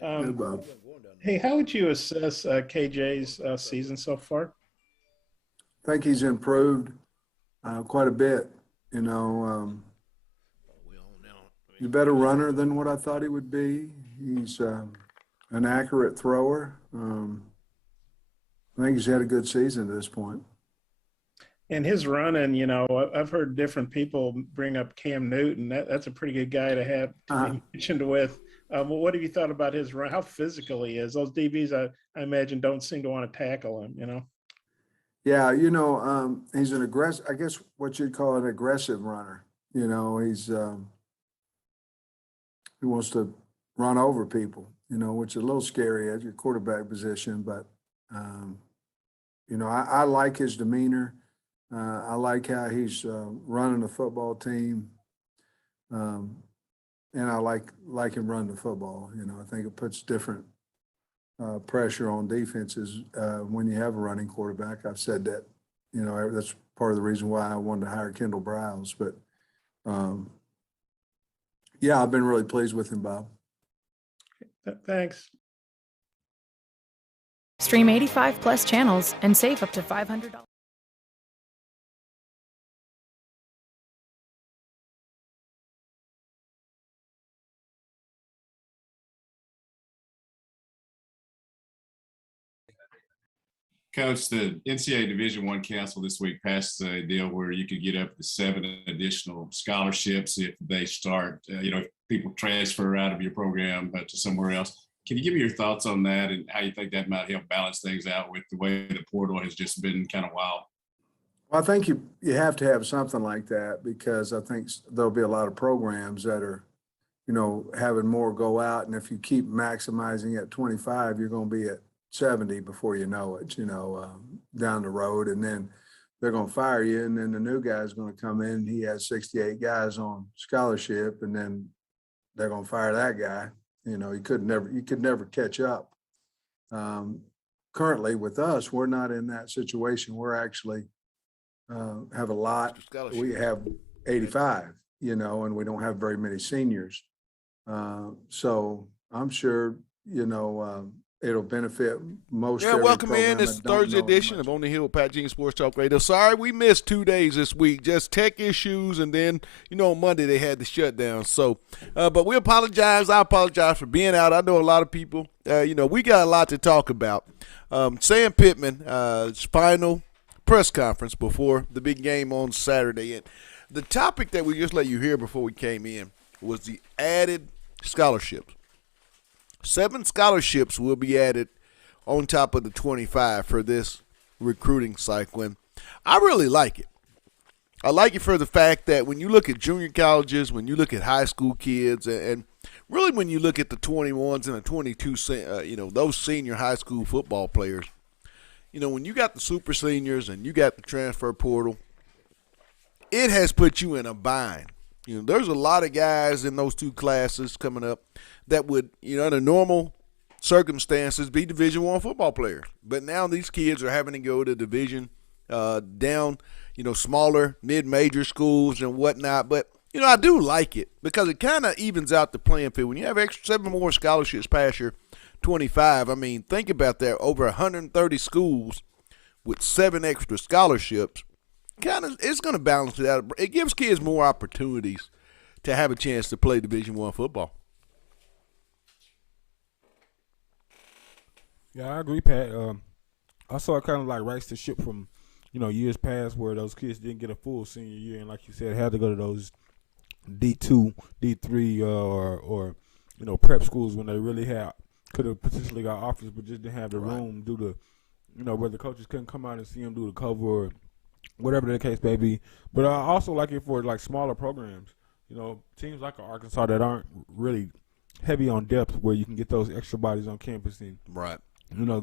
Hey, Um, Bob. hey, how would you assess KJ's season so far? I think he's improved quite a bit. You know, he's a better runner than what I thought he would be. He's an accurate thrower. I think he's had a good season to this point. And his running, I've heard different people bring up Cam Newton. That's a pretty good guy to have to Uh, be mentioned with. Well, what have you thought about his run? How physical he is? Those DBs, I imagine, don't seem to want to tackle him. yeah, he's an aggressive, I guess what you'd call an aggressive runner. He wants to run over people, which is a little scary at your quarterback position. But, um, I like his demeanor. I like how he's running the football team. Um, and I like him running the football. I think it puts different pressure on defenses when you have a running quarterback. I've said that. That's part of the reason why I wanted to hire Kendall Browse. But um, yeah, I've been really pleased with him, Bob. Thanks. Stream 85 plus channels and save up to $500. Coach, the NCAA Division I Council this week passed a deal where you could get up to 7 additional scholarships if they start, if people transfer out of your program to somewhere else. Can you give me your thoughts on that and how you think that might help balance things out with the way the portal has just been kind of wild? Well, I think you have to have something like that because I think there'll be a lot of programs that are, having more go out. And if you keep maximizing at 25, you're going to be at 70 before you know it, down the road. And then they're going to fire you. And then the new guy's going to come in. He has 68 guys on scholarship. And then they're going to fire that guy. You could never catch up. Currently with us, we're not in that situation. We're actually have a lot. We have 85, and we don't have very many seniors. So I'm sure, it'll benefit most. Yeah, welcome in. It's Thursday edition of On the Hill with Pat Jean Sports Talk Radio. Sorry we missed 2 days this week, just tech issues, and then, on Monday they had the shutdown. So, but we apologize. I apologize for being out. I know a lot of people, we got a lot to talk about. Sam Pittman's final press conference before the big game on Saturday. And the topic that we just let you hear before we came in was the added scholarships. 7 scholarships will be added on top of the 25 for this recruiting cycle. And I really like it. I like it for the fact that when you look at junior colleges, when you look at high school kids, and really when you look at the 21s and the 22, those senior high school football players, when you got the super seniors and you got the transfer portal, it has put you in a bind. There's a lot of guys in those 2 classes coming up that would, under normal circumstances, be Division I football players. But now these kids are having to go to division down, smaller, mid-major schools and whatnot. But, I do like it because it kind of evens out the playing field. When you have 7 more scholarships past your 25, I mean, think about that. Over 130 schools with 7 extra scholarships, it's going to balance it out. It gives kids more opportunities to have a chance to play Division I football. Yeah, I agree, Pat. I saw it kind of like rights to ship from, years past where those kids didn't get a full senior year, and like you said, had to go to those D2, D3, or prep schools when they really could have potentially got offers, but just didn't have the room due to, where the coaches couldn't come out and see them do the cover or whatever the case may be. But I also like it for like smaller programs, teams like Arkansas that aren't really heavy on depth, where you can get those extra bodies on campus and right.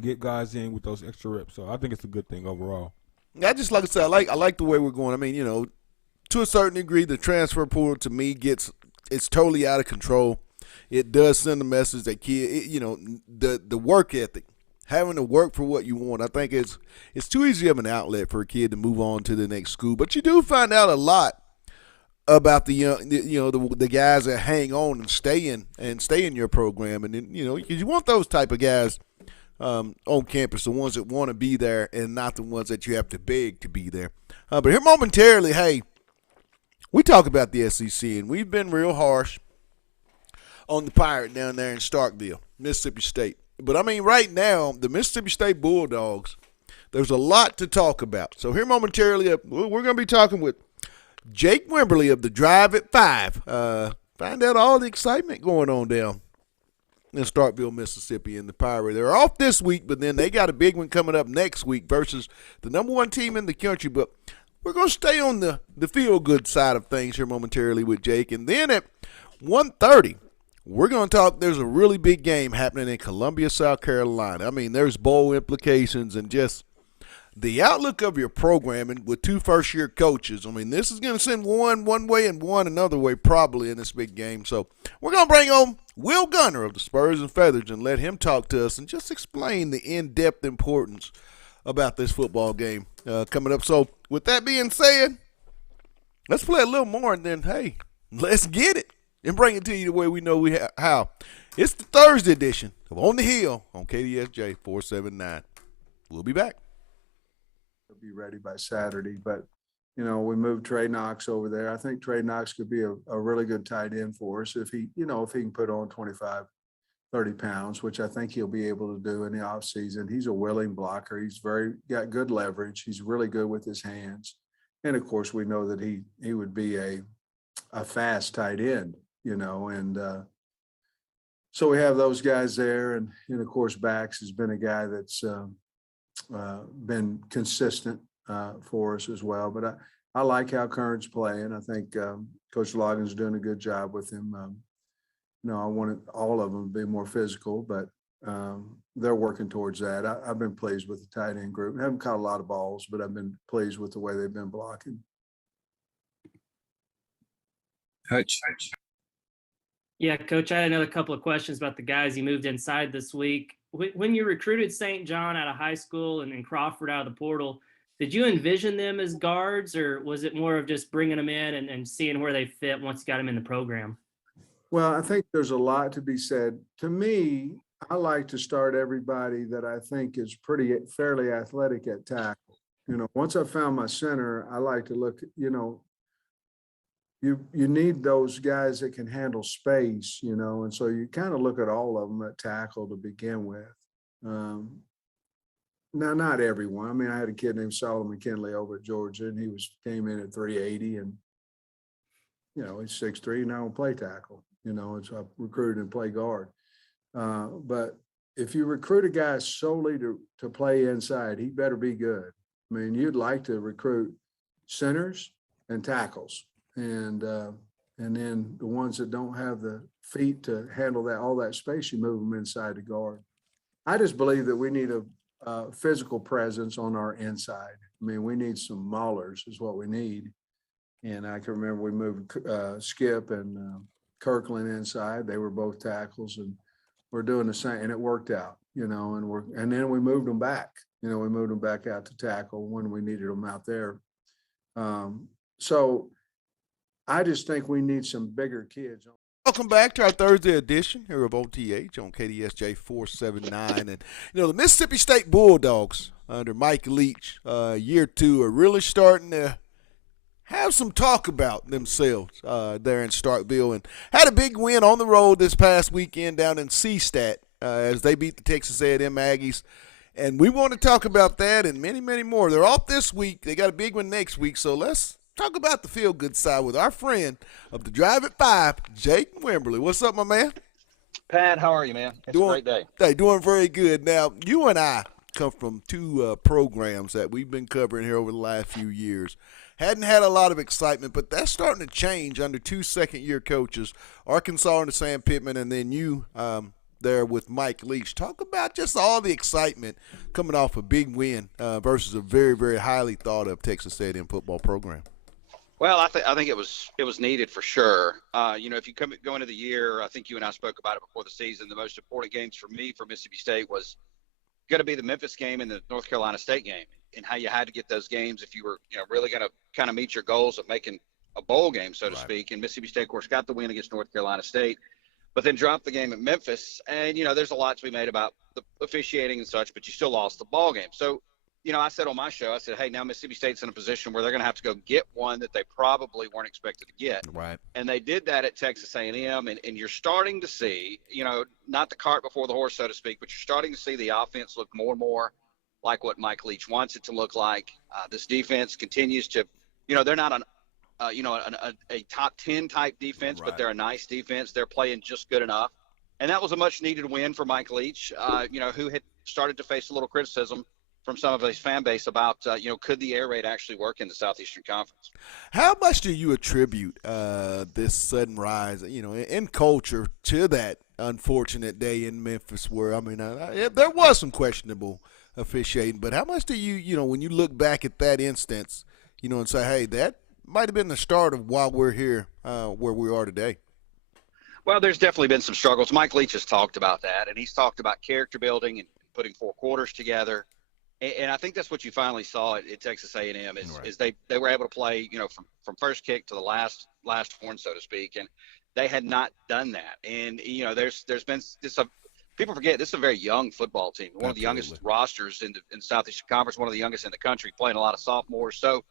Get guys in with those extra reps. So I think it's a good thing overall. I just, like I said, I like the way we're going. I mean, to a certain degree, the transfer portal to me it's totally out of control. It does send a message that the work ethic, having to work for what you want. I think it's too easy of an outlet for a kid to move on to the next school. But you do find out a lot about the young, the guys that hang on and stay in your program, and then, because you want those type of guys on campus, the ones that want to be there and not the ones that you have to beg to be there. But here momentarily, hey, we talk about the SEC, and we've been real harsh on the Pirate down there in Starkville, Mississippi State. But I mean, right now, the Mississippi State Bulldogs, there's a lot to talk about. So here momentarily, we're going to be talking with Jake Wimberly of the Drive at 5. Find out all the excitement going on down in Starkville, Mississippi, and the Pirate. They're off this week, but then they got a big one coming up next week versus the number one team in the country. But we're going to stay on the feel-good side of things here momentarily with Jake. And then at 1:30, we're going to talk, there's a really big game happening in Columbia, South Carolina. I mean, there's bowl implications and just the outlook of your programming with 2 first-year coaches. I mean, this is going to send one way and one another way probably in this big game. So we're going to bring on Will Gunner of the Spurs and Feathers and let him talk to us and just explain the in-depth importance about this football game coming up. So with that being said, let's play a little more and then, hey, let's get it and bring it to you the way we know how. It's the Thursday edition of On the Hill on KDSJ 479. We'll be back. He'll be ready by Saturday, but we moved Trey Knox over there. I think Trey Knox could be a really good tight end for us if he can put on 25, 30 pounds, which I think he'll be able to do in the off season. He's a willing blocker. He's got good leverage. He's really good with his hands. And of course we know that he would be a fast tight end, and so we have those guys there. And of course, Bax has been a guy that's been consistent for us as well. But I like how Curran's playing. I think Coach Logan's doing a good job with him. I wanted all of them to be more physical, but they're working towards that. I've been pleased with the tight end group. I haven't caught a lot of balls, but I've been pleased with the way they've been blocking. Coach. Yeah, Coach, I had another couple of questions about the guys you moved inside this week. When you recruited St. John out of high school and Crawford out of the portal, did you envision them as guards, or was it more of just bringing them in and seeing where they fit once you got them in the program? Well, I think there's a lot to be said. To me, I like to start everybody that I think is fairly athletic at tackle. Once I found my center, I like to look, you need those guys that can handle space, and so you kind of look at all of them at tackle to begin with. Now, not everyone. I mean, I had a kid named Solomon Kinley over at Georgia, and he came in at 380, and he's 6'3", and I don't play tackle. And so I recruited and play guard. But if you recruit a guy solely to play inside, he better be good. I mean, you'd like to recruit centers and tackles. And then the ones that don't have the feet to handle all that space, you move them inside to guard. I just believe that we need a physical presence on our inside. I mean, we need some maulers is what we need. And I can remember we moved Skip and Kirkland inside. They were both tackles, and we're doing the same, and it worked out, and then we moved them back. We moved them back out to tackle when we needed them out there. So I just think we need some bigger kids. Welcome back to our Thursday edition here of OTH on KDSJ 479. And, the Mississippi State Bulldogs under Mike Leach, year 2, are really starting to have some talk about themselves there in Starkville, and had a big win on the road this past weekend down in C-Stat as they beat the Texas A&M Aggies. And we want to talk about that and many, many more. They're off this week. They got a big one next week. So let's talk about the feel-good side with our friend of the Drive at 5, Jake Wimberly. What's up, my man? Pat, how are you, man? It's a great day. Hey, doing very good. Now, you and I come from 2 programs that we've been covering here over the last few years. Hadn't had a lot of excitement, but that's starting to change under 2 second-year coaches, Arkansas and Sam Pittman, and then you there with Mike Leach. Talk about just all the excitement coming off a big win versus a very, very highly thought of Texas A&M football program. Well, I think it was needed for sure. If you go into the year, I think you and I spoke about it before the season. The most important games for me for Mississippi State was going to be the Memphis game and the North Carolina State game, and how you had to get those games if you were really going to kind of meet your goals of making a bowl game, so to Right. speak. And Mississippi State, of course, got the win against North Carolina State, but then dropped the game at Memphis. And, there's a lot to be made about the officiating and such, but you still lost the ball game. So, I said on my show, I said, hey, now Mississippi State's in a position where they're going to have to go get one that they probably weren't expected to get. Right. And they did that at Texas A&M. And you're starting to see, not the cart before the horse, so to speak, but you're starting to see the offense look more and more like what Mike Leach wants it to look like. This defense continues to, they're not a top 10 type defense, Right. but they're a nice defense. They're playing just good enough. And that was a much needed win for Mike Leach, who had started to face a little criticism from some of his fan base about, could the air raid actually work in the Southeastern Conference? How much do you attribute this sudden rise, in culture to that unfortunate day in Memphis where, there was some questionable officiating, but how much do you, when you look back at that instance, and say, hey, that might have been the start of why we're here where we are today? Well, there's definitely been some struggles. Mike Leach has talked about that, and he's talked about character building and putting four quarters together. And I think that's what you finally saw at Texas A&M is they were able to play, from first kick to the last horn, so to speak. And they had not done that. And, there's been this, people forget this is a very young football team, one of the youngest rosters in the Southeastern Conference, one of the youngest in the country, playing a lot of sophomores. So,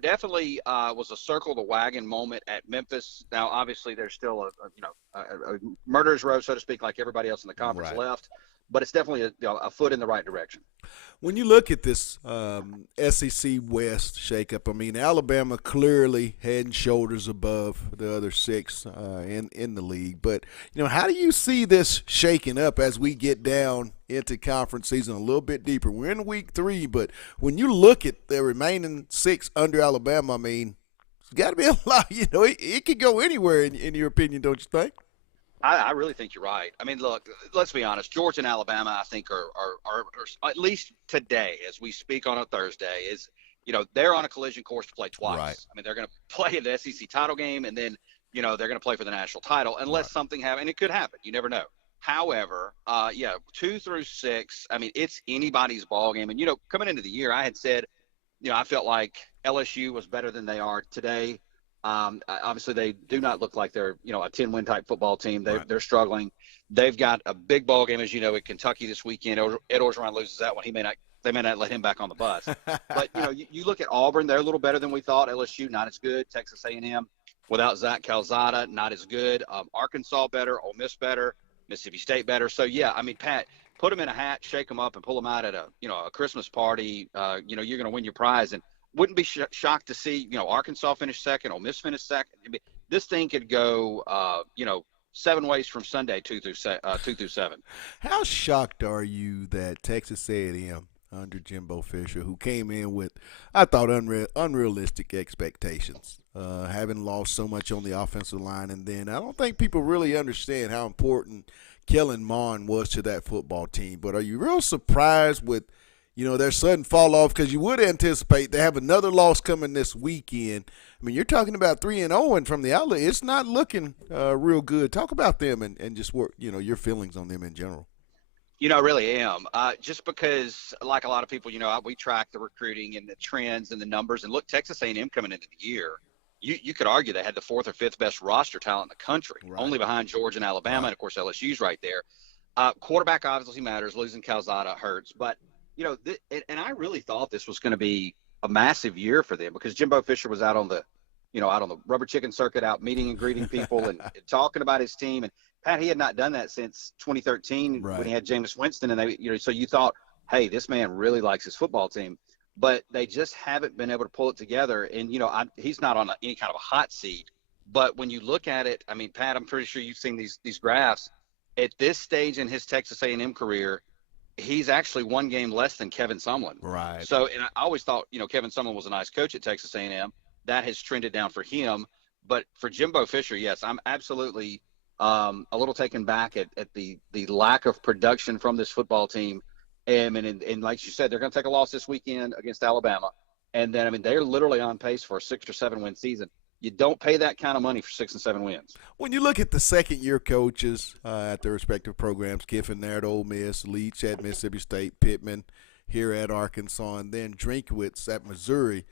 definitely was a circle the wagon moment at Memphis. Now, obviously, there's still a murderer's row, so to speak, like everybody else in the conference Right. left. But it's definitely a foot in the right direction. When you look at this SEC West shakeup, Alabama clearly head and shoulders above the other six in the league. But, how do you see this shaking up as we get down into conference season a little bit deeper? We're in week 3, but when you look at the remaining 6 under Alabama, it's got to be a lot. It could go anywhere in your opinion, don't you think? I really think you're right. Look, let's be honest. Georgia and Alabama, I think, are at least today, as we speak on a Thursday, is they're on a collision course to play twice. Right. They're going to play the SEC title game, and then they're going to play for the national title, unless something happens. And it could happen. You never know. However, 2 through 6, it's anybody's ball game. And coming into the year, I had said, I felt like LSU was better than they are today. Obviously, they do not look like they're, a 10-win type football team. They're struggling. They've got a big ball game, as at Kentucky this weekend. Ed Orgeron loses that one. They may not let him back on the bus. But, you look at Auburn, they're a little better than we thought. LSU, not as good. Texas A&M, without Zach Calzada, not as good. Arkansas better. Ole Miss better. Mississippi State better. So, Pat, put them in a hat, shake them up, and pull them out at a Christmas party. You're going to win your prize. And wouldn't be shocked to see, Arkansas finish second, Ole Miss finish second. This thing could go, 7 ways from Sunday, 2 through 7. How shocked are you that Texas A&M under Jimbo Fisher, who came in with, I thought, unrealistic expectations, having lost so much on the offensive line, and then I don't think people really understand how important Kellen Mond was to that football team. But are you real surprised with their sudden fall off? Because you would anticipate they have another loss coming this weekend. You're talking about 3-0, and from the outlet, it's not looking real good. Talk about them and just what, your feelings on them in general. I really am. Just because, like a lot of people, we track the recruiting and the trends and the numbers. And look, Texas A&M coming into the year, you could argue they had the 4th or 5th best roster talent in the country, only behind Georgia and Alabama. And, of course, LSU's right there. Quarterback obviously matters. Losing Calzada hurts. But, and I really thought this was going to be a massive year for them because Jimbo Fisher was out on the rubber chicken circuit, out meeting and greeting people and talking about his team. And Pat, he had not done that since 2013 when he had Jameis Winston. And so you thought, hey, this man really likes his football team, but they just haven't been able to pull it together. And, he's not on any kind of a hot seat, but when you look at it, Pat, I'm pretty sure you've seen these graphs at this stage in his Texas A&M career. He's actually 1 game less than Kevin Sumlin. Right. So, and I always thought, Kevin Sumlin was a nice coach at Texas A&M. That has trended down for him. But for Jimbo Fisher, yes, I'm absolutely a little taken back at the lack of production from this football team. And like you said, they're going to take a loss this weekend against Alabama. And then, they're literally on pace for a 6 or 7 win season. You don't pay that kind of money for 6 and 7 wins. When you look at the second-year coaches at their respective programs, Kiffin there at Ole Miss, Leach at Mississippi State, Pittman here at Arkansas, and then Drinkwitz at Missouri,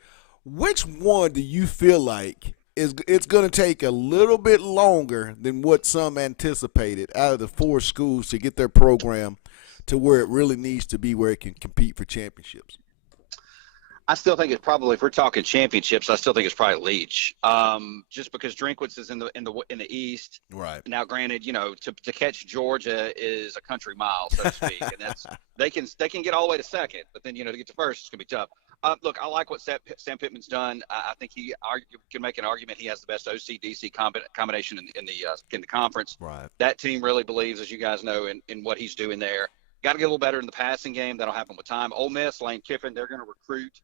which one do you feel like it's going to take a little bit longer than what some anticipated out of the 4 schools to get their program to where it really needs to be, where it can compete for championships. I still think it's probably, if we're talking championships, I still think it's probably Leach. Just because Drinkwitz is in the East. Right. Now, granted, to catch Georgia is a country mile, so to speak, and that's they can get all the way to second, but then to get to first, it's gonna be tough. Look, I like what Sam Pittman's done. I think he can make an argument he has the best OC-DC combination in the conference. Right. That team really believes, as you guys know, in what he's doing there. Got to get a little better in the passing game. That'll happen with time. Ole Miss, Lane Kiffin, they're going to recruit.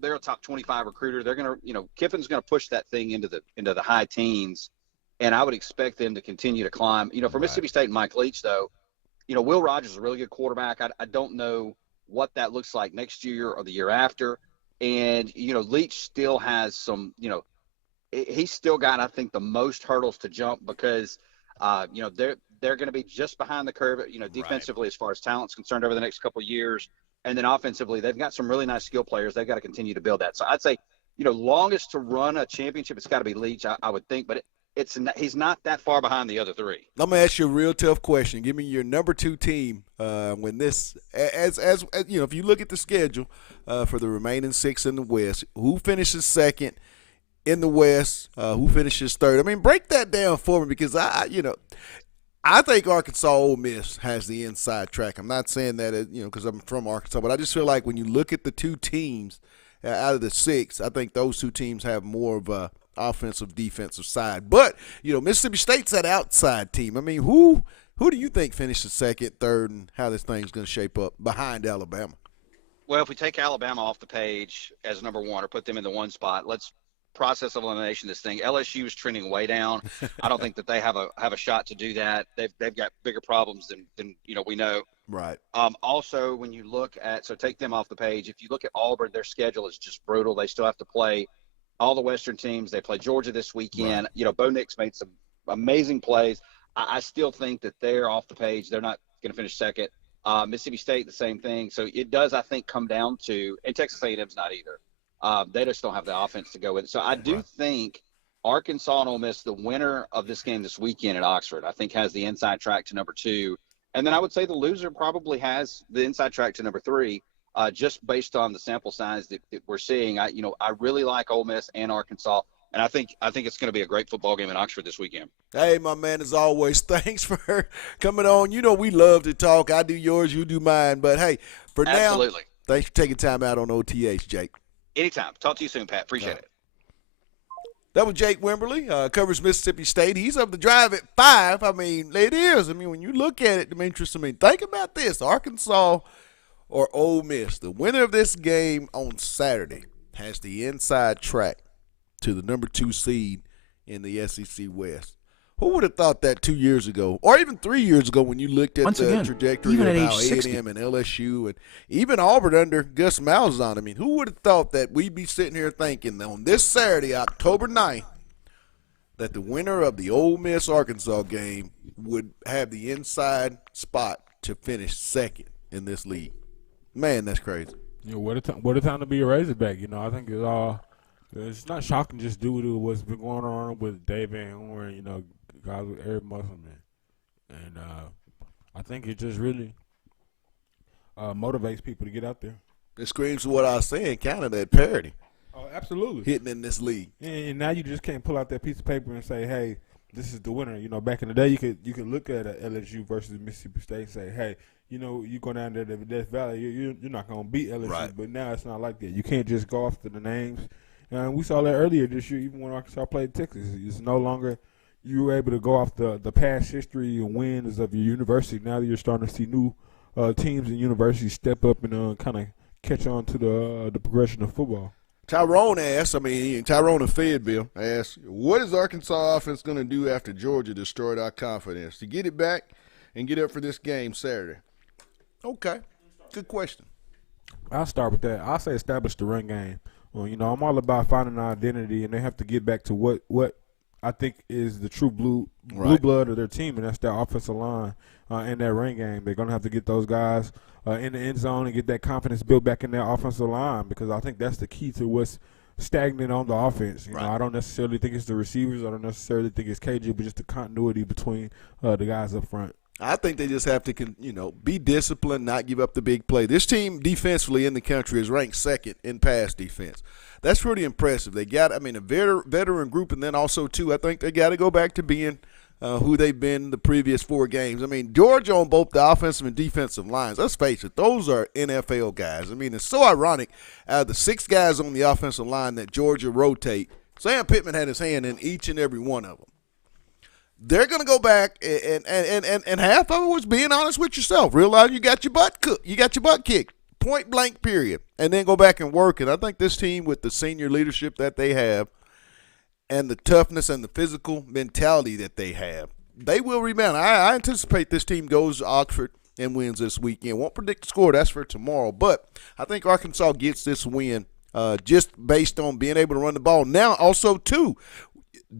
They're a top 25 recruiter. They're going to, Kiffin's going to push that thing into the high teens, and I would expect them to continue to climb. For Mississippi State and Mike Leach, though, Will Rogers is a really good quarterback. I don't know what that looks like next year or the year after. And, Leach still has some, he's still got, I think, the most hurdles to jump because, they're going to be just behind the curve, defensively as far as talent's concerned over the next couple of years. And then offensively, they've got some really nice skill players. They've got to continue to build that. So I'd say, longest to run a championship, it's got to be Leach, I would think. But he's not that far behind the other 3. I'm gonna ask you a real tough question. Give me your number 2 team when this, as if you look at the schedule for the remaining 6 in the West, who finishes second in the West, who finishes third. I mean, break that down for me because I think Arkansas Ole Miss has the inside track. I'm not saying that because I'm from Arkansas, but I just feel like when you look at the 2 teams out of the 6, I think those 2 teams have more of a offensive, defensive side. But, Mississippi State's that outside team. I mean, who do you think finishes second, third, and how this thing's going to shape up behind Alabama? Well, if we take Alabama off the page as number 1 or put them in the 1 spot, let's process of elimination this thing. LSU is trending way down. I don't think that they have a shot to do that. They've got bigger problems than we know. Right. Also, when you look at, so take them off the page. If you look at Auburn, their schedule is just brutal. They still have to play all the Western teams. They play Georgia this weekend. Right. Bo Nix made some amazing plays. I still think that they're off the page. They're not going to finish second. Mississippi State, the same thing. So it does, I think, come down to, and Texas A&M's not either. They just don't have the offense to go with it. So I do think Arkansas and Ole Miss, the winner of this game this weekend at Oxford, I think has the inside track to number 2. And then I would say the loser probably has the inside track to number 3, just based on the sample size that we're seeing. I really like Ole Miss and Arkansas, and I think it's going to be a great football game in Oxford this weekend. Hey, my man, as always, thanks for coming on. We love to talk. I do yours, you do mine. But, hey, for now, thanks for taking time out on OTH, Jake. Anytime. Talk to you soon, Pat. Appreciate it. That was Jake Wimberly, covers Mississippi State. He's up the drive at 5. I mean, it is. I mean, when you look at it, Demetrius, think about this. Arkansas or Ole Miss, the winner of this game on Saturday has the inside track to the number 2 seed in the SEC West. Who would have thought that 2 years ago, or even 3 years ago, when you looked at the trajectory of how A&M and LSU and even Auburn under Gus Malzahn? I mean, who would have thought that we'd be sitting here thinking on this Saturday, October 9th, that the winner of the Ole Miss-Arkansas game would have the inside spot to finish second in this league? Man, that's crazy. What a time to be a Razorback. I think it's not shocking just due to what's been going on with Dave Van Horn, guys with Eric Musselman. And I think it just really motivates people to get out there. It screams what I was saying, kind of that parity. Oh, absolutely. Hitting in this league. And now you just can't pull out that piece of paper and say, hey, this is the winner. Back in the day, you could look at a LSU versus Mississippi State and say, hey, you go down there to Death Valley, you're not going to beat LSU. Right. But now it's not like that. You can't just go off to the names. And we saw that earlier this year, even when Arkansas played Texas. It's no longer you were able to go off the past history and wins of your university. Now you're starting to see new teams and universities step up and kind of catch on to the progression of football. Tyrone and Fayetteville asked, what is Arkansas offense going to do after Georgia destroyed our confidence to get it back and get up for this game Saturday? Okay, good question. I'll start with that. I'll say establish the run game. Well, I'm all about finding an identity, and they have to get back to what I think is the true blue blood of their team, and that's their offensive line and that run game. They're going to have to get those guys in the end zone and get that confidence built back in their offensive line, because I think that's the key to what's stagnant on the offense. You Right. know, I don't necessarily think it's the receivers. I don't necessarily think it's KJ, but just the continuity between the guys up front. I think they just have to, be disciplined, not give up the big play. This team defensively in the country is ranked second in pass defense. That's pretty impressive. They got, a veteran group, and then also, too, I think they got to go back to being who they've been the previous 4 games. Georgia on both the offensive and defensive lines, let's face it, those are NFL guys. It's so ironic. Out of the 6 guys on the offensive line that Georgia rotate, Sam Pittman had his hand in each and every one of them. They're going to go back, and half of it was being honest with yourself. Realize you got your butt cooked. You got your butt kicked. Point blank, period. And then go back and work. And I think this team, with the senior leadership that they have and the toughness and the physical mentality that they have, they will rebound. I anticipate this team goes to Oxford and wins this weekend. Won't predict the score. That's for tomorrow. But I think Arkansas gets this win just based on being able to run the ball. Now, also, too,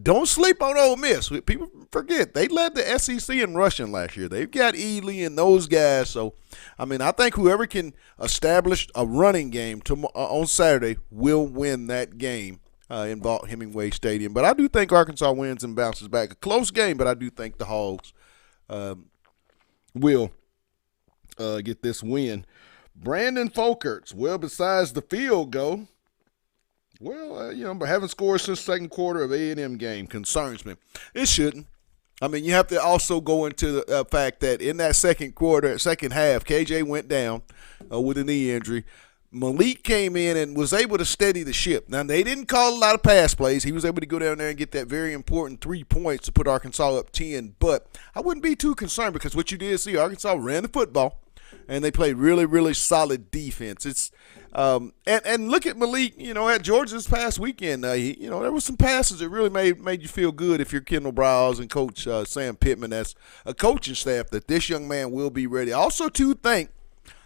don't sleep on Ole Miss. People forget they led the SEC in rushing last year. They've got Ely and those guys. So, I think whoever can establish a running game on Saturday will win that game in Vaught-Hemingway Stadium. But I do think Arkansas wins and bounces back. A close game, but I do think the Hogs will get this win. Brandon Folkerts, well, besides the field goal, but having scored since second quarter of A&M game concerns me. It shouldn't. You have to also go into the fact that in that second half, KJ went down with a knee injury. Malik came in and was able to steady the ship. Now, they didn't call a lot of pass plays. He was able to go down there and get that very important 3 points to put Arkansas up 10. But I wouldn't be too concerned because what you did see, Arkansas ran the football, and they played really, really solid defense. It's and look at Malik, at Georgia this past weekend. There was some passes that really made you feel good if you're Kendall Browse and Coach Sam Pittman as a coaching staff that this young man will be ready. Also, to think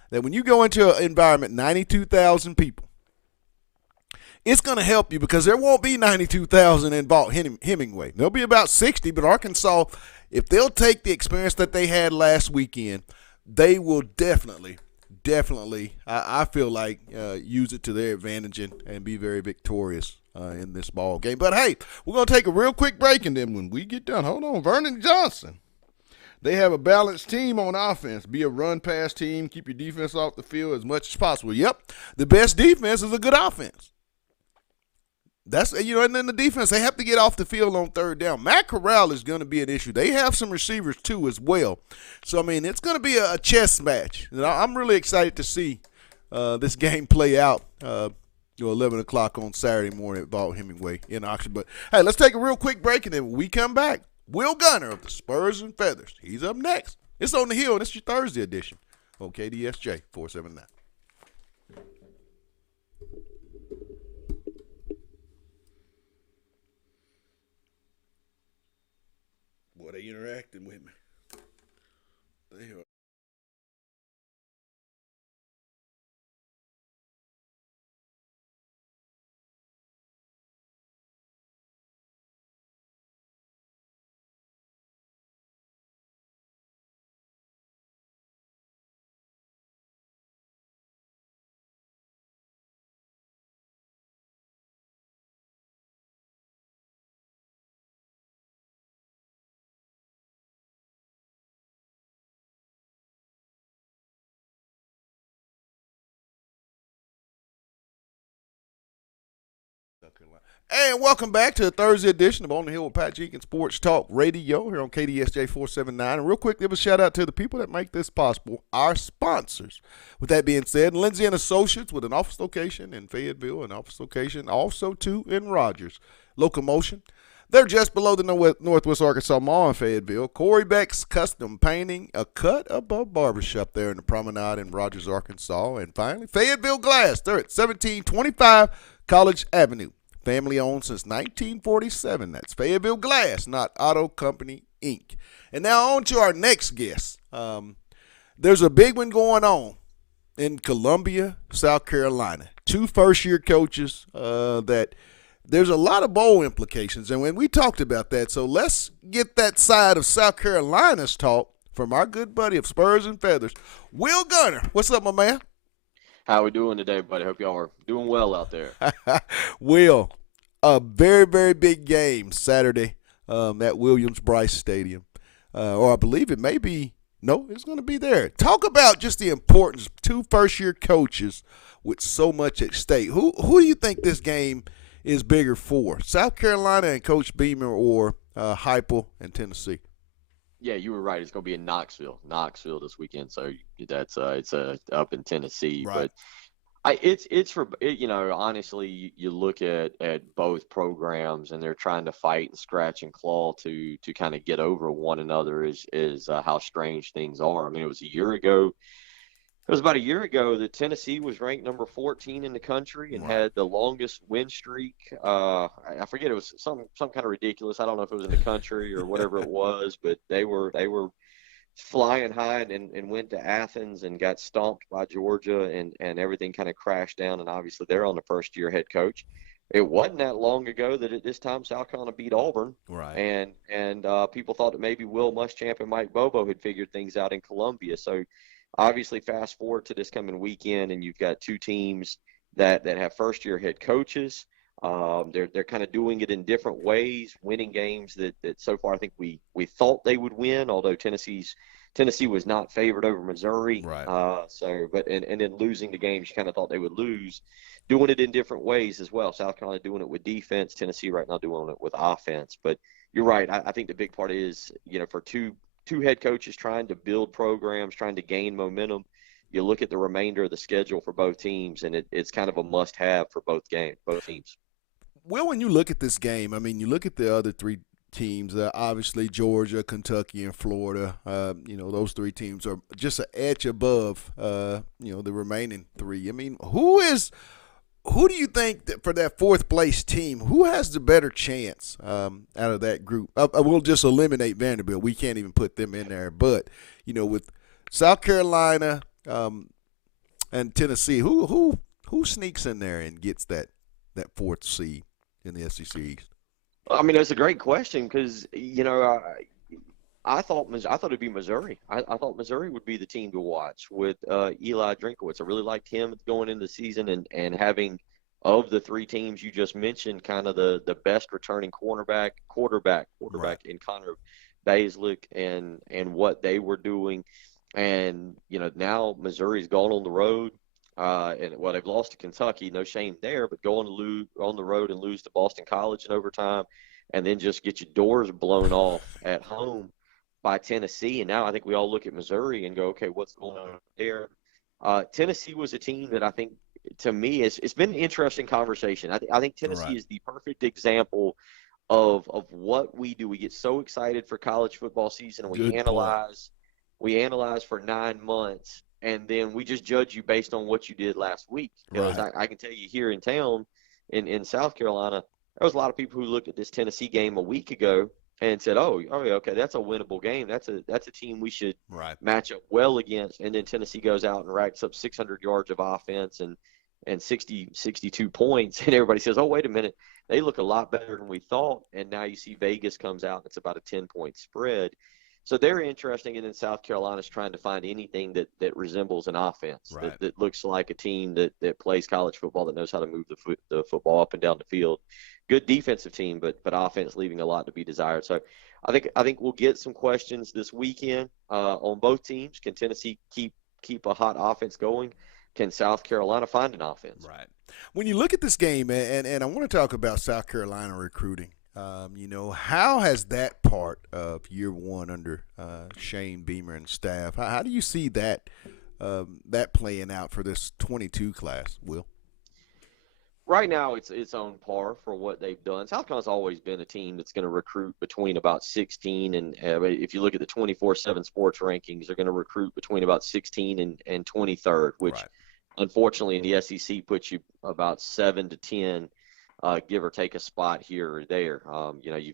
that when you go into an environment, 92,000 people, it's going to help you because there won't be 92,000 in Vaught-Hemingway. There'll be about 60, but Arkansas, if they'll take the experience that they had last weekend, they will definitely, I feel like, use it to their advantage and be very victorious in this ball game. But, hey, we're going to take a real quick break, and then when we get done, hold on, Vernon Johnson. They have a balanced team on offense. Be a run-pass team. Keep your defense off the field as much as possible. Yep, the best defense is a good offense. That's, and then the defense, they have to get off the field on third down. Matt Corral is going to be an issue. They have some receivers, too, as well. So, it's going to be a chess match. And I'm really excited to see this game play out 11 o'clock on Saturday morning at Vaught-Hemingway in Oxford. But, hey, let's take a real quick break, and then when we come back, Will Gunner of the Spurs and Feathers. He's up next. It's on the Hill, and it's your Thursday edition on KDSJ 479. Boy, they interacting with me. They are. And welcome back to the Thursday edition of On the Hill with Pat Jenkins Sports Talk Radio here on KDSJ 479. And real quick, give a shout out to the people that make this possible, our sponsors. With that being said, Lindsay and Associates with an office location in Fayetteville, an office location also too in Rogers. Locomotion, they're just below the Northwest Arkansas Mall in Fayetteville. Corey Beck's Custom Painting, a cut above barbershop there in the Promenade in Rogers, Arkansas. And finally, Fayetteville Glass, they're at 1725 College Avenue. Family owned since 1947. That's Fayetteville Glass, not Auto Company, Inc. And now on to our next guest. There's a big one going on in Columbia, South Carolina. 2 first-year coaches that there's a lot of bowl implications. And when we talked about that, so let's get that side of South Carolina's talk from our good buddy of Spurs and Feathers, Will Gunner. What's up, my man? How we doing today, buddy? Hope y'all are doing well out there. Will, a very, very big game Saturday at Williams-Brice Stadium. Or I believe it may be, no, it's going to be there. Talk about just the importance of two first-year coaches with so much at stake. Who do you think this game is bigger for? South Carolina and Coach Beamer, or Heupel and Tennessee? Yeah, you were right. It's going to be in Knoxville this weekend. So that's it's up in Tennessee. Right. But it's for honestly, you look at both programs and they're trying to fight and scratch and claw to kind of get over one another. Is how strange things are. I mean, it was about a year ago that Tennessee was ranked number 14 in the country and had the longest win streak. I forget, it was some kind of ridiculous. I don't know if it was in the country or whatever it was, but they were flying high and went to Athens and got stomped by Georgia, and everything kind of crashed down. And obviously they're on the first year head coach. It wasn't that long ago that at this time South Carolina beat Auburn. Right. And people thought that maybe Will Muschamp and Mike Bobo had figured things out in Columbia. So obviously, fast forward to this coming weekend, and you've got two teams that have first-year head coaches. They're kind of doing it in different ways, winning games that so far I think we thought they would win, although Tennessee was not favored over Missouri. Right. And then losing the games you kind of thought they would lose, doing it in different ways as well. South Carolina doing it with defense, Tennessee right now doing it with offense. But you're right. I think the big part is, for two head coaches trying to build programs, trying to gain momentum, you look at the remainder of the schedule for both teams, and it's kind of a must-have for both teams. Well, when you look at this game, I mean, you look at the other three teams, obviously Georgia, Kentucky, and Florida. Those three teams are just an edge above, the remaining three. I mean, who do you think that for that fourth place team, who has the better chance out of that group? We'll just eliminate Vanderbilt. We can't even put them in there. But, with South Carolina and Tennessee, who sneaks in there and gets that fourth seed in the SEC East? I mean, that's a great question because, I thought it'd be Missouri. I thought Missouri would be the team to watch with Eli Drinkowitz. I really liked him going into the season and having, of the three teams you just mentioned, kind of the best returning quarterback Right. in Connor Bazelak and what they were doing. And, now Missouri's gone on the road. They've lost to Kentucky, no shame there, but going on the road and lose to Boston College in overtime and then just get your doors blown off at home by Tennessee. And now I think we all look at Missouri and go, okay, what's going on there? Tennessee was a team that I think, to me, it's been an interesting conversation. I think Tennessee Right. is the perfect example of what we do. We get so excited for college football season, and Good point. we analyze for 9 months, and then we just judge you based on what you did last week. Because Right. I can tell you here in town, in South Carolina, there was a lot of people who looked at this Tennessee game a week ago and said, "Oh, okay, that's a winnable game. That's a team we should Right. match up well against." And then Tennessee goes out and racks up 600 yards of offense and 62 points, and everybody says, "Oh, wait a minute, they look a lot better than we thought." And now you see Vegas comes out, and it's about a 10-point spread. So they're interesting, and then South Carolina's trying to find anything that resembles an offense, Right. that looks like a team that plays college football, that knows how to move the football up and down the field. Good defensive team, but offense leaving a lot to be desired. So I think we'll get some questions this weekend on both teams. Can Tennessee keep a hot offense going? Can South Carolina find an offense? Right. When you look at this game, and I want to talk about South Carolina recruiting, how has that part of year one under Shane Beamer and staff, how do you see that playing out for this 22 class, Will? Right now, it's on par for what they've done. South Carolina's always been a team that's going to recruit between about 16 and if you look at the 24/7 sports rankings, they're going to recruit between about 16 and 23rd, which Right. unfortunately in the SEC puts you about 7 to 10, give or take a spot here or there.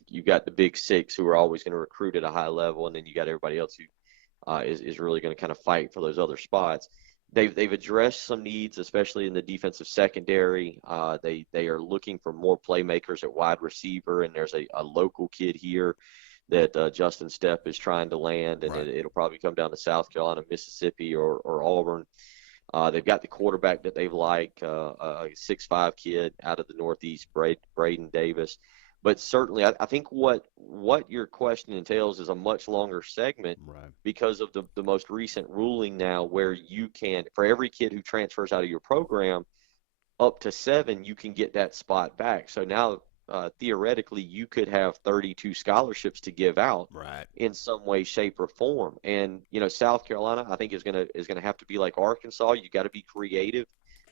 You've got the big six who are always going to recruit at a high level, and then you got everybody else who is really going to kind of fight for those other spots. They've addressed some needs, especially in the defensive secondary. They are looking for more playmakers at wide receiver, and there's a local kid here that Justin Stepp is trying to land, and Right. it'll probably come down to South Carolina, Mississippi, or Auburn. They've got the quarterback that they like, a 6'5" kid out of the Northeast, Braden Davis. But certainly, I think what your question entails is a much longer segment because of the most recent ruling now, where you can, for every kid who transfers out of your program, up to 7, you can get that spot back. So now, theoretically, you could have 32 scholarships to give out in some way, shape, or form. And South Carolina, I think, is gonna have to be like Arkansas. You got to be creative.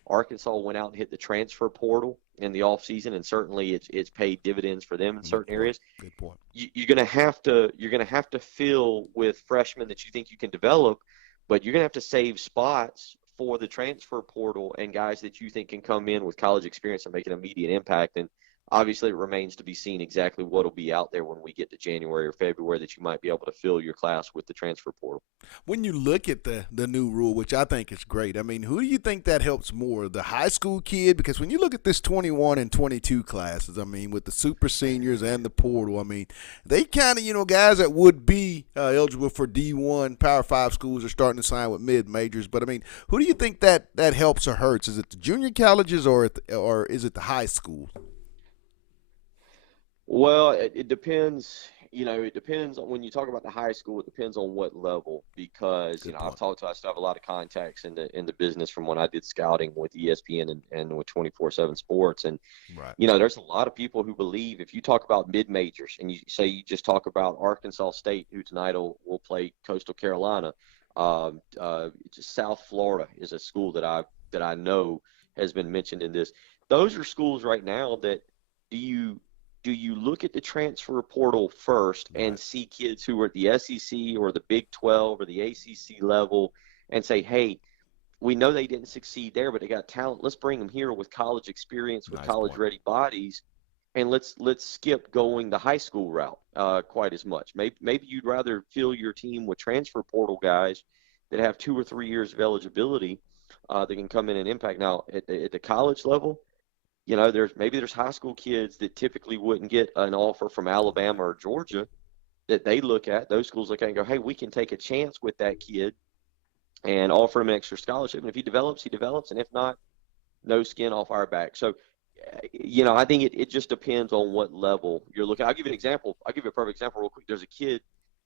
Arkansas went out and hit the transfer portal in the offseason, and certainly it's paid dividends for them in certain areas. Good point. You're gonna have to fill with freshmen that you think you can develop, but you're gonna have to save spots for the transfer portal and guys that you think can come in with college experience and make an immediate impact. And obviously, it remains to be seen exactly what will be out there when we get to January or February that you might be able to fill your class with the transfer portal. When you look at the new rule, which I think is great, I mean, who do you think that helps more, the high school kid? Because when you look at this 21 and 22 classes, I mean, with the super seniors and the portal, I mean, they kind of, guys that would be eligible for D1 Power 5 schools are starting to sign with mid-majors. But, I mean, who do you think that helps or hurts? Is it the junior colleges or is it the high school? Well, it depends. It depends on, when you talk about the high school, it depends on what level, because, I still have a lot of contacts in the business from when I did scouting with ESPN and with 24/7 Sports. And, there's a lot of people who believe if you talk about mid-majors and you just talk about Arkansas State, who tonight will play Coastal Carolina, South Florida is a school that I know has been mentioned in this. Those are schools right now that do you look at the transfer portal first and see kids who are at the SEC or the Big 12 or the ACC level and say, hey, we know they didn't succeed there, but they got talent. Let's bring them here with college experience, with college-ready bodies, and let's skip going the high school route quite as much. Maybe you'd rather fill your team with transfer portal guys that have 2 or 3 years of eligibility that can come in and impact. Now, at the college level, there's high school kids that typically wouldn't get an offer from Alabama or Georgia that those schools look at and go, hey, we can take a chance with that kid and offer him an extra scholarship. And if he develops, he develops. And if not, no skin off our back. So, I think it just depends on what level you're looking. I'll give you an example. I'll give you a perfect example real quick. There's a kid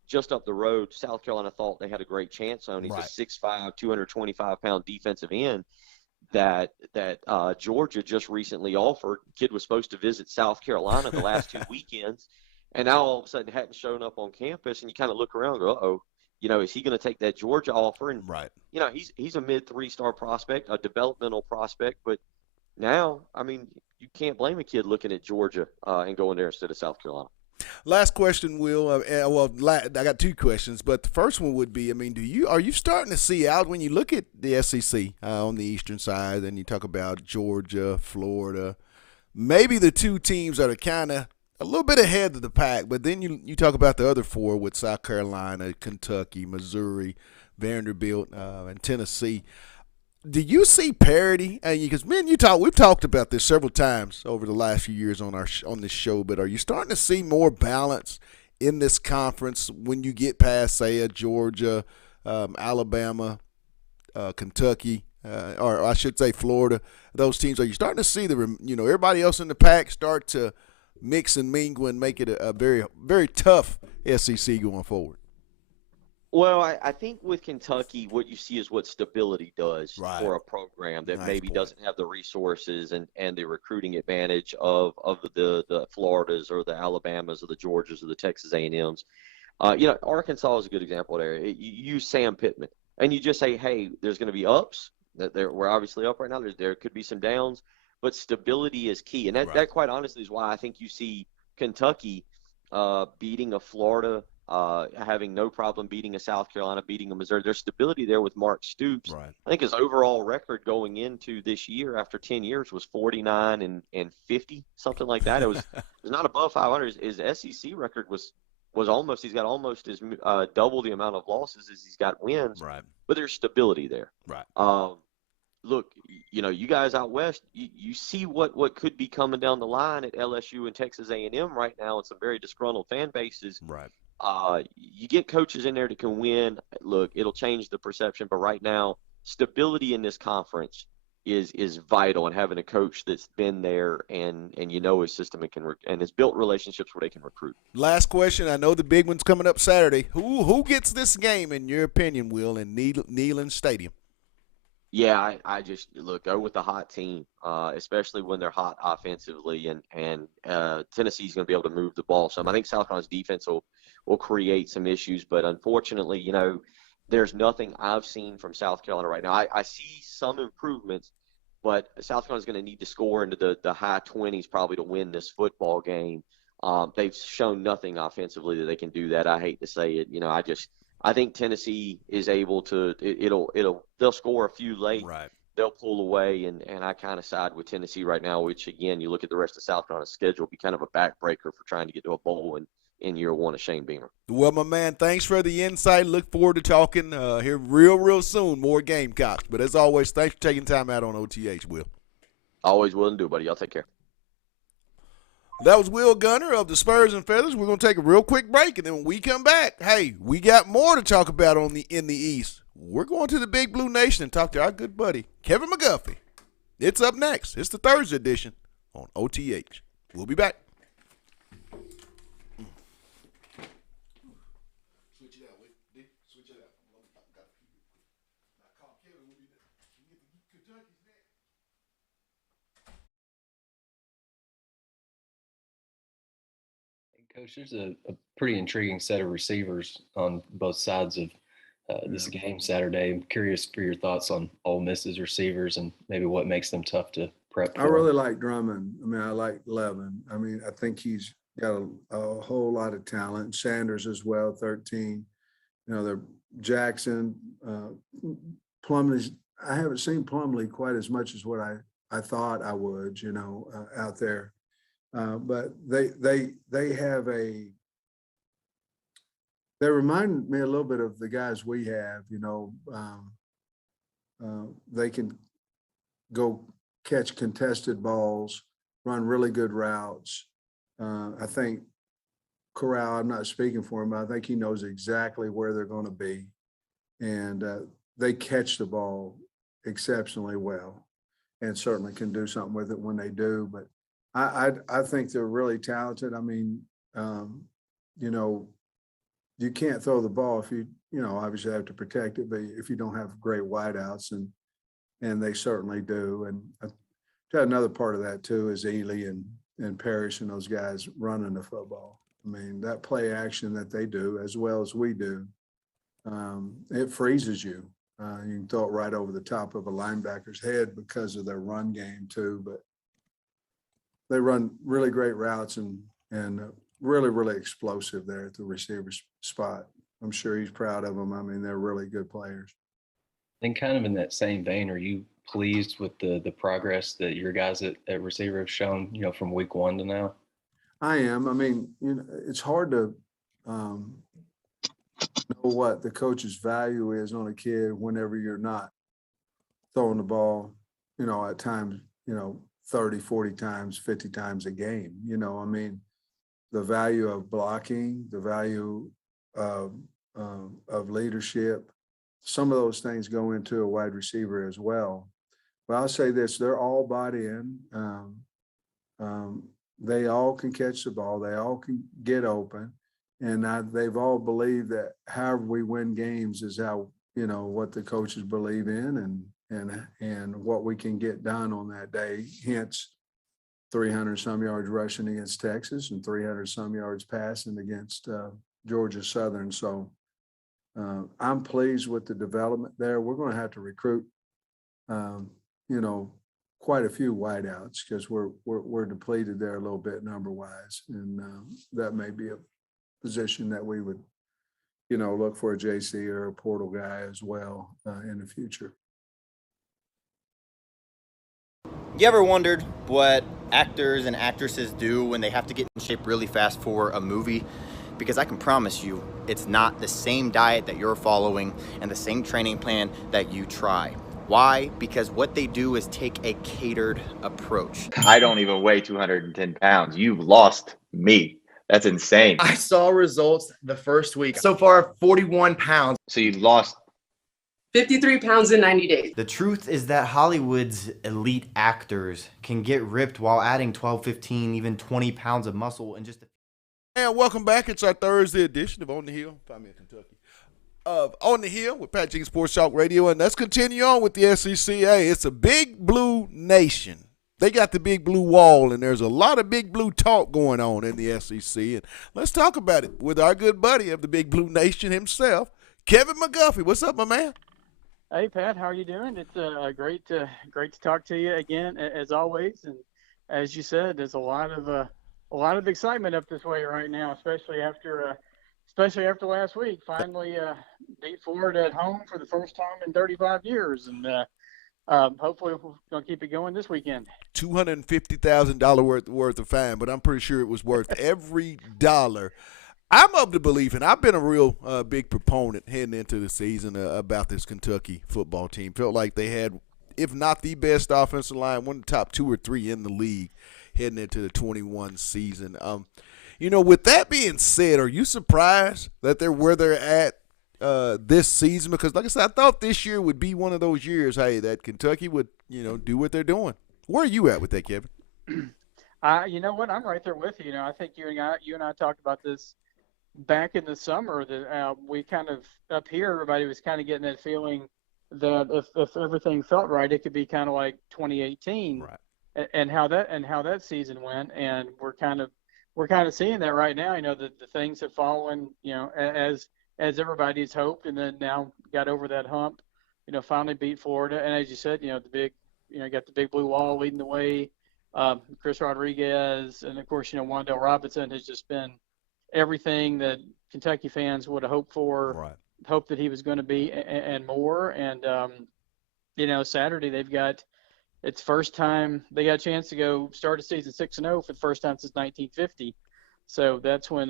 just up the road. South Carolina thought they had a great chance on. He's a 6'5", 225-pound defensive end that Georgia just recently offered. Kid was supposed to visit South Carolina the last 2 weekends, and now all of a sudden hadn't shown up on campus. And you kind of look around and go, uh-oh, is he going to take that Georgia offer? And he's a mid 3-star prospect, a developmental prospect. But now, I mean, you can't blame a kid looking at Georgia and going there instead of South Carolina. Last question, Will. I got 2 questions, but the first one would be, I mean, are you starting to see out when you look at the SEC on the eastern side, and you talk about Georgia, Florida, maybe the 2 teams that are kind of a little bit ahead of the pack, but then you talk about the other 4 with South Carolina, Kentucky, Missouri, Vanderbilt, and Tennessee. Do you see parity? Because we've talked about this several times over the last few years on this show. But are you starting to see more balance in this conference when you get past, say, a Georgia, Alabama, Kentucky, or I should say Florida? Those teams, are you starting to see everybody else in the pack start to mix and mingle and make it a very, very tough SEC going forward? Well, I think with Kentucky, what you see is what stability does for a program that maybe doesn't have the resources and the recruiting advantage of the Floridas or the Alabamas or the Georgias or the Texas A&Ms. Arkansas is a good example there. You use Sam Pittman, and you just say, hey, there's going to be ups. We're obviously up right now. There could be some downs, but stability is key. And that quite honestly is why I think you see Kentucky beating a Florida, having no problem beating a South Carolina, beating a Missouri. There's stability there with Mark Stoops. I think his overall record going into this year after 10 years was 49 and 50, something like that. It was not above 500. His SEC record was almost, he's got almost as double the amount of losses as he's got wins. But there's stability there. Look, you guys out west, you see what could be coming down the line at LSU and Texas A&M right now, and some very disgruntled fan bases. You get coaches in there that can win. Look, it'll change the perception, but right now, stability in this conference is vital, and having a coach that's been there and his system and has built relationships where they can recruit. Last question. I know the big one's coming up Saturday. Who gets this game in your opinion, Will, in Neyland Stadium? Yeah, I just go with the hot team, especially when they're hot offensively, and Tennessee's going to be able to move the ball some. I think South Carolina's defense will create some issues, but unfortunately, there's nothing I've seen from South Carolina right now. I see some improvements, but South Carolina's going to need to score into the high 20s probably to win this football game. They've shown nothing offensively that they can do that. I hate to say it. I think Tennessee is able to. They'll score a few late. Right. They'll pull away, and I kind of side with Tennessee right now. Which again, you look at the rest of South Carolina's schedule, be kind of a backbreaker for trying to get to a bowl in year one of Shane Beamer. Well, my man, thanks for the insight. Look forward to talking here real soon. More Gamecocks. But as always, thanks for taking time out on OTH, Will. Always willing to do, buddy. Y'all take care. That was Will Gunner of the Spurs and Feathers. We're going to take a real quick break, and then when we come back, hey, we got more to talk about in the East. We're going to the Big Blue Nation and talk to our good buddy, Kevin McGuffey. It's up next. It's the Thursday edition on OTH. We'll be back. Coach, there's a pretty intriguing set of receivers on both sides of this game Saturday. I'm curious for your thoughts on Ole Miss's receivers and maybe what makes them tough to prep for. I really like Drummond. I mean, I like Levin. I mean, I think he's got a whole lot of talent. Sanders as well, 13. They're Jackson, Plumlee. I haven't seen Plumlee quite as much as what I thought I would, out there. But they have they remind me a little bit of the guys we have, they can go catch contested balls, run really good routes. I think Corral, I'm not speaking for him, but I think he knows exactly where they're going to be. And they catch the ball exceptionally well and certainly can do something with it when they do. But I think they're really talented. I mean, you can't throw the ball if you obviously have to protect it, but if you don't have great wideouts, and they certainly do. And another part of that too is Ely and Parrish and those guys running the football. I mean, that play action that they do as well as we do, it freezes you. You can throw it right over the top of a linebacker's head because of their run game too, but they run really great routes and really explosive there at the receiver spot. I'm sure he's proud of them. I mean, they're really good players. And kind of in that same vein, are you pleased with the progress that your guys at receiver have shown, from week one to now? I am. I mean, it's hard to know what the coach's value is on a kid whenever you're not throwing the ball, at times, 30, 40 times, 50 times a game. I mean, the value of blocking, the value of leadership, some of those things go into a wide receiver as well. But I'll say this, they're all bought in. They all can catch the ball. They all can get open. And they've all believed that however we win games is how, what the coaches believe in and what we can get done on that day. Hence 300 some yards rushing against Texas and 300 some yards passing against Georgia Southern. So I'm pleased with the development there. We're going to have to recruit, quite a few wideouts because we're depleted there a little bit number wise. And that may be a position that we would, look for a JC or a portal guy as well in the future. You ever wondered what actors and actresses do when they have to get in shape really fast for a movie? Because I can promise you, it's not the same diet that you're following and the same training plan that you try. Why? Because what they do is take a catered approach. I don't even weigh 210 pounds. You've lost me. That's insane. I saw results the first week. So far, 41 pounds. So you lost 53 pounds in 90 days. The truth is that Hollywood's elite actors can get ripped while adding 12, 15, even 20 pounds of muscle in just a And welcome back. It's our Thursday edition of On the Hill. Find me in Kentucky. Of On the Hill with Pat Jenkins Sports Talk Radio. And let's continue on with the SEC. Hey, it's a big blue nation. They got the big blue wall, and there's a lot of big blue talk going on in the SEC. And let's talk about it with our good buddy of the big blue nation himself, Kevin McGuffey. What's up, my man? Hey, Pat, how are you doing? It's great to talk to you again, as always. And as you said, there's a lot of excitement up this way right now, especially after last week. Finally, beat Florida at home for the first time in 35 years, and hopefully we're gonna keep it going this weekend. $250,000 worth of fine, but I'm pretty sure it was worth every dollar. I'm of the belief, and I've been a real big proponent heading into the season about this Kentucky football team. Felt like they had, if not the best offensive line, one of the top 2 or 3 in the league heading into the 21 season. With that being said, are you surprised that they're where they're at this season? Because, like I said, I thought this year would be one of those years, hey, that Kentucky would, do what they're doing. Where are you at with that, Kevin? You know what? I'm right there with you. I think you and I talked about this back in the summer, that we kind of up here, everybody was kind of getting that feeling that if everything felt right, it could be kind of like 2018, right? And how that season went, and we're kind of seeing that right now. The things have fallen, as everybody's hoped, and then now got over that hump. Finally beat Florida, and as you said, the big, got the big blue wall leading the way. Chris Rodriguez, and of course, Wan'Dale Robinson has just been everything that Kentucky fans would have hoped for, right? Hoped that he was going to be, and more. And Saturday it's first time they got a chance to go start a season 6-0 for the first time since 1950. So that's when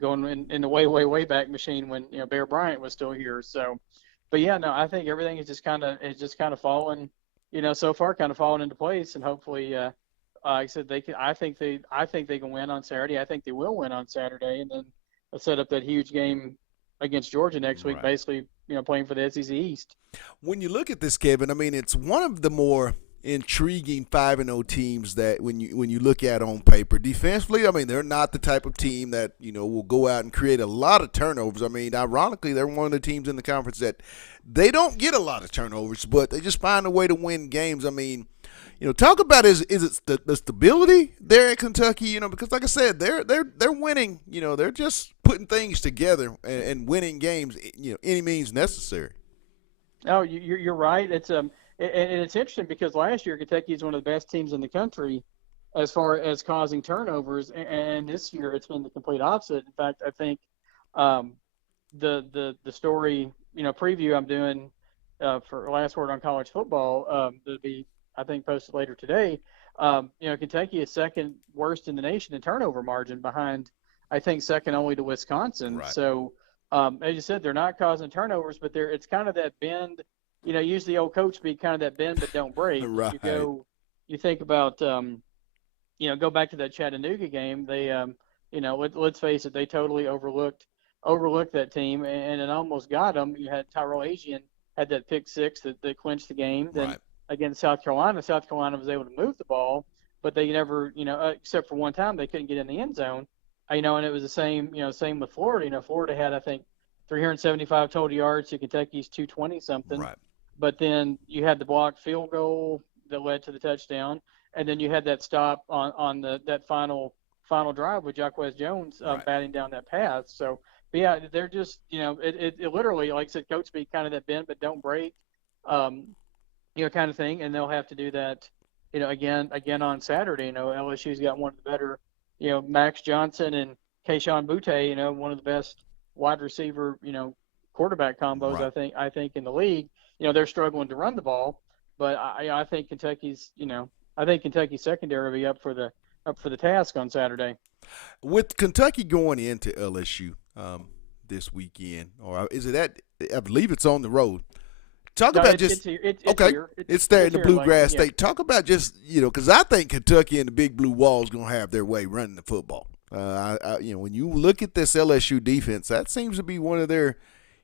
going in the way back machine when Bear Bryant was still here. So, but yeah, no, I think everything is just kind of fallen, so far kind of fallen into place, and hopefully. I said they can. I think they can win on Saturday. I think they will win on Saturday, and then they'll set up that huge game against Georgia next week. Right. Basically, playing for the SEC East. When you look at this, Kevin, I mean, it's one of the more intriguing 5-0 teams that when you look at on paper. Defensively, I mean, they're not the type of team that will go out and create a lot of turnovers. I mean, ironically, they're one of the teams in the conference that they don't get a lot of turnovers, but they just find a way to win games. I mean. Talk about is it the stability there at Kentucky? Because like I said, they're winning. They're just putting things together and winning games. Any means necessary. Oh, you're right. It's and it's interesting because last year Kentucky is one of the best teams in the country as far as causing turnovers, and this year it's been the complete opposite. In fact, I think the story preview I'm doing for Last Word on College Football that'll be, I think, posted later today. Kentucky is second worst in the nation in turnover margin, behind, I think, second only to Wisconsin. Right. So, as you said, they're not causing turnovers, but it's kind of that bend. Use the old coach speak, kind of that bend but don't break. Right. You think about, go back to that Chattanooga game. They, let's face it, they totally overlooked that team, and it almost got them. You had Tyrell Asian had that pick six that clinched the game. Then. Right. Against South Carolina was able to move the ball, but they never, except for one time, they couldn't get in the end zone. And it was the same with Florida. Florida had, I think, 375 total yards to Kentucky's 220 something. Right. But then you had the blocked field goal that led to the touchdown, and then you had that stop on that final drive with Jacquez Jones Right. batting down that pass. So, but yeah, they're just, it literally, like I said, coach speak, kind of that bend but don't break. Kind of thing, and they'll have to do that, again on Saturday. LSU's got one of the better, Max Johnson and Keyshawn Butte, one of the best wide receiver, quarterback combos. Right. I think in the league. They're struggling to run the ball, but I think Kentucky's, Kentucky's secondary will be up for the task on Saturday. With Kentucky going into LSU this weekend, or is it at? I believe it's on the road. Talk about just it's there in the Bluegrass State. Talk about just because I think Kentucky and the Big Blue Wall is going to have their way running the football. When you look at this LSU defense, that seems to be one of their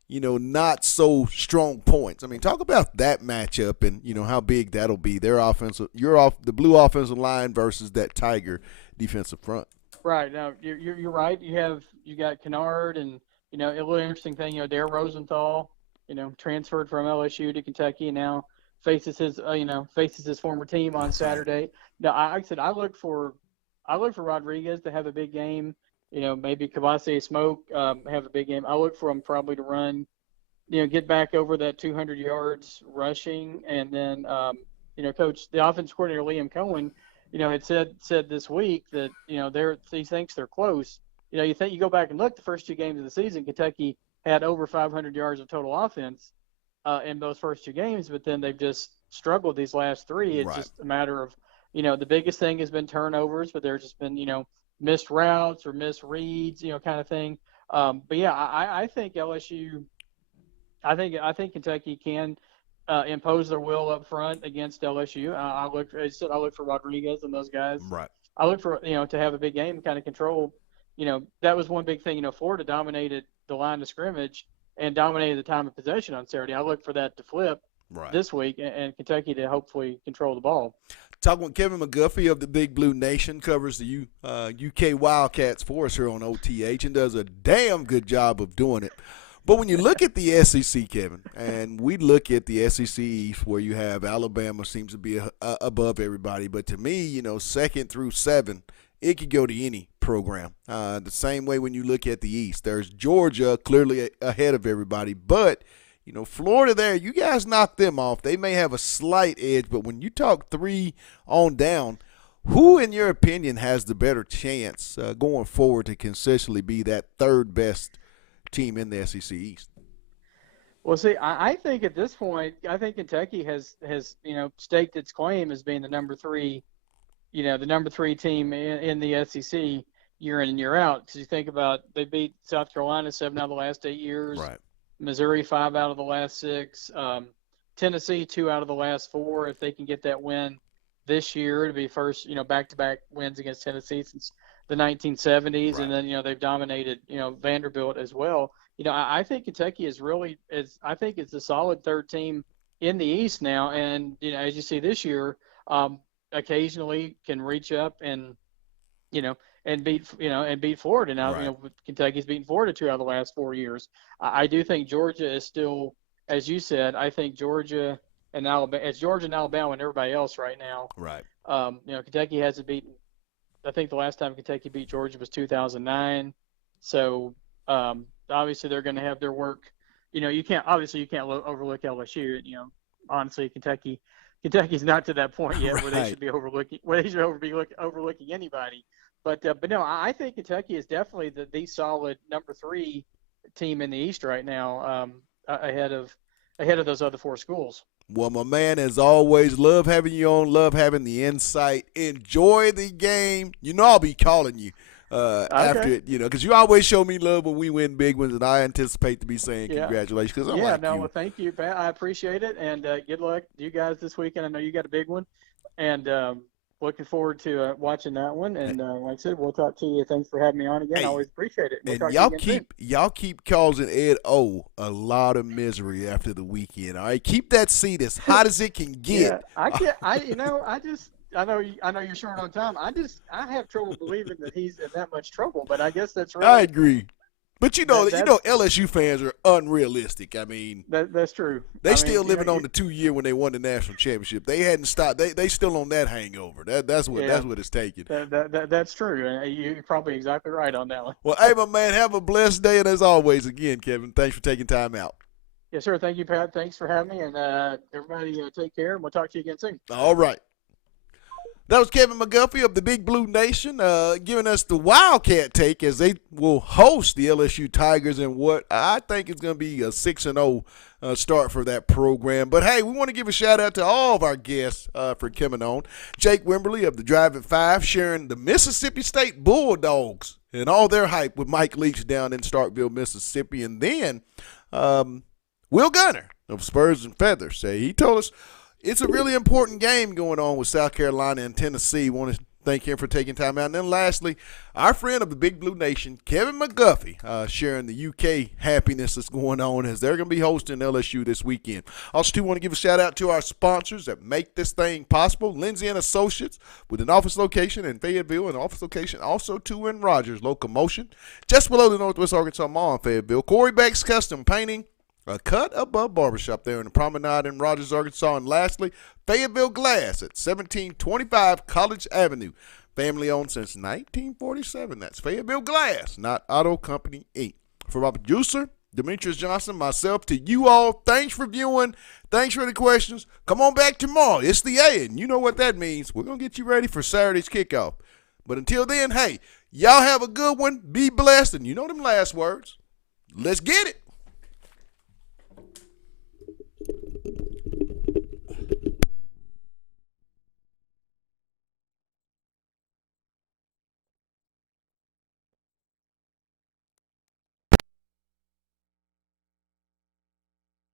not so strong points. I mean, talk about that matchup and, how big that'll be. Their offensive, the Blue offensive line versus that Tiger defensive front. Right. Now you're right. You got Kennard and a little interesting thing. Dare Rosenthal, transferred from LSU to Kentucky and now faces his former team on Saturday. Now, like I said, I look for Rodriguez to have a big game. Maybe Kavase Smoke have a big game. I look for him probably to run, get back over that 200 yards rushing, and then Coach, the offensive coordinator Liam Cohen, had said this week that he thinks they're close. You go back and look the first 2 games of the season, Kentucky had over 500 yards of total offense in those first 2 games, but then they've just struggled these last 3. It's just a matter of the biggest thing has been turnovers, but there's just been missed routes or missed reads, kind of thing. But yeah, I think LSU. I think Kentucky can impose their will up front against LSU. I look for Rodriguez and those guys. Right. I look for to have a big game, kind of control. That was one big thing. Florida dominated the line of scrimmage and dominated the time of possession on Saturday. I look for that to flip this week and Kentucky to hopefully control the ball. Talking with Kevin McGuffey of the Big Blue Nation, covers the UK Wildcats for us here on OTH and does a damn good job of doing it. But when you look at the SEC, Kevin, and we look at the SEC East where you have Alabama seems to be above everybody, but to me, 2nd through 7, it could go to any program. The same way when you look at the East, there's Georgia clearly ahead of everybody, but Florida there, you guys knocked them off. They may have a slight edge, but when you talk 3 on down, who, in your opinion, has the better chance going forward to consistently be that 3rd best team in the SEC East? Well, see, I think at this point, I think Kentucky has staked its claim as being the number 3, the number 3 team in the SEC year in and year out. Because you think about, they beat South Carolina 7 out of the last 8 years. Right. Missouri 5 out of the last 6, Tennessee 2 out of the last 4. If they can get that win this year, it'll be first, back-to-back wins against Tennessee since the 1970s, right. And then they dominated Vanderbilt as well. I think Kentucky is I think it's a solid 3rd team in the East now, and as you see this year, occasionally can reach up and beat Florida. Now, right. Kentucky's beaten Florida 2 out of the last 4 years. I do think Georgia is still, as you said, I think Georgia and Alabama, it's Georgia and Alabama and everybody else right now. Right. Kentucky hasn't beaten, I think the last time Kentucky beat Georgia was 2009. So, obviously they're going to have their work. You can't overlook LSU. Honestly, Kentucky's not to that point yet where they should be overlooking anybody. But no, I think Kentucky is definitely the solid number 3 team in the East right now, ahead of those other 4 schools. Well, my man, as always, love having you on, love having the insight. Enjoy the game. I'll be calling you after it, because you always show me love when we win big ones, and I anticipate to be saying congratulations. Cause I'm well, thank you, Pat. I appreciate it, and good luck to you guys this weekend. I know you got a big one, and looking forward to watching that one. And like I said, we'll talk to you. Thanks for having me on again. I always appreciate it. And y'all keep causing Ed O a lot of misery after the weekend. All right, keep that seat as hot as it can get. Yeah, I know you're short on time. I have trouble believing that he's in that much trouble, but I guess that's right. I agree. But LSU fans are unrealistic. I mean, that's true. They still living on the 2 year when they won the national championship. They hadn't stopped. They still on that hangover. That's what it's taking. That's true. You're probably exactly right on that one. Well, hey, my man, have a blessed day, and as always, again, Kevin, thanks for taking time out. Yes, sir. Thank you, Pat. Thanks for having me, and everybody take care, and we'll talk to you again soon. All right. That was Kevin McGuffey of the Big Blue Nation giving us the Wildcat take as they will host the LSU Tigers in what I think is going to be a 6-0 start for that program. But, hey, we want to give a shout-out to all of our guests for coming on. Jake Wimberly of the Drive at 5 sharing the Mississippi State Bulldogs and all their hype with Mike Leach down in Starkville, Mississippi. And then Will Gunner of Spurs and Feathers. He told us it's a really important game going on with South Carolina and Tennessee. Want to Thank him for taking time out. And then lastly, our friend of the Big Blue Nation, Kevin McGuffey, sharing the UK happiness that's going on as they're going to be hosting LSU this weekend. Also, too, want to give a shout out to our sponsors that make this thing possible. Lindsay and Associates with an office location in Fayetteville and office location also too in Rogers. Locomotion, just below the Northwest Arkansas Mall in Fayetteville. Corey Beck's Custom Painting, a cut above barbershop there in the Promenade in Rogers, Arkansas. And lastly, Fayetteville Glass at 1725 College Avenue. Family owned since 1947. That's Fayetteville Glass, not Auto Company Inc. For my producer, Demetrius Johnson, myself, to you all, thanks for viewing. Thanks for the questions. Come on back tomorrow. It's the A, and you know what that means. We're going to get you ready for Saturday's kickoff. But until then, hey, y'all have a good one. Be blessed, and you know them last words. Let's get it.